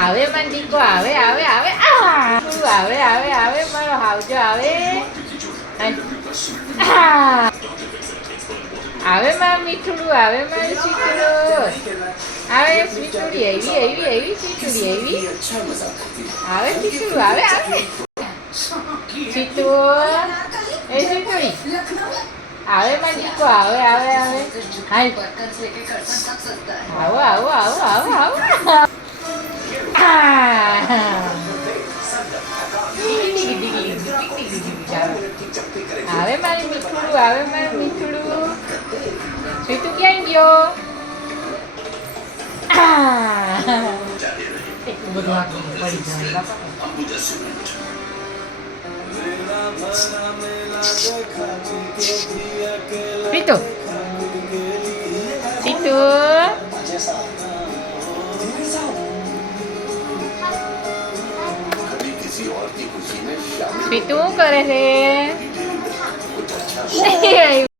આવે મન દીકો આવે આવે. આવે આવે આવે આવે? મારો હાવજો આવે. આવે મારું મીઠુડું, આવે મારું સીતડું આવે સીતુડી એવી આવી એવી સીતુડી એવી આવે. સીતુડું આવે આવે. સીતુ એ સીતુડી આવે દીકો આવે આવે આવે. હાલ આવો આવો આવો આવો આવો આ. ડીગી, ડીગી, ડીગી, ડીગી, ડીગી, ડીગી, આવે. આવે મારું મીઠુડું આવે મારું મીઠુડું સીતુ ક્યાં ગયો આ. એટલું બધું આખું પડી જાય બાપા સીતુ સીતુ શું કરે છે?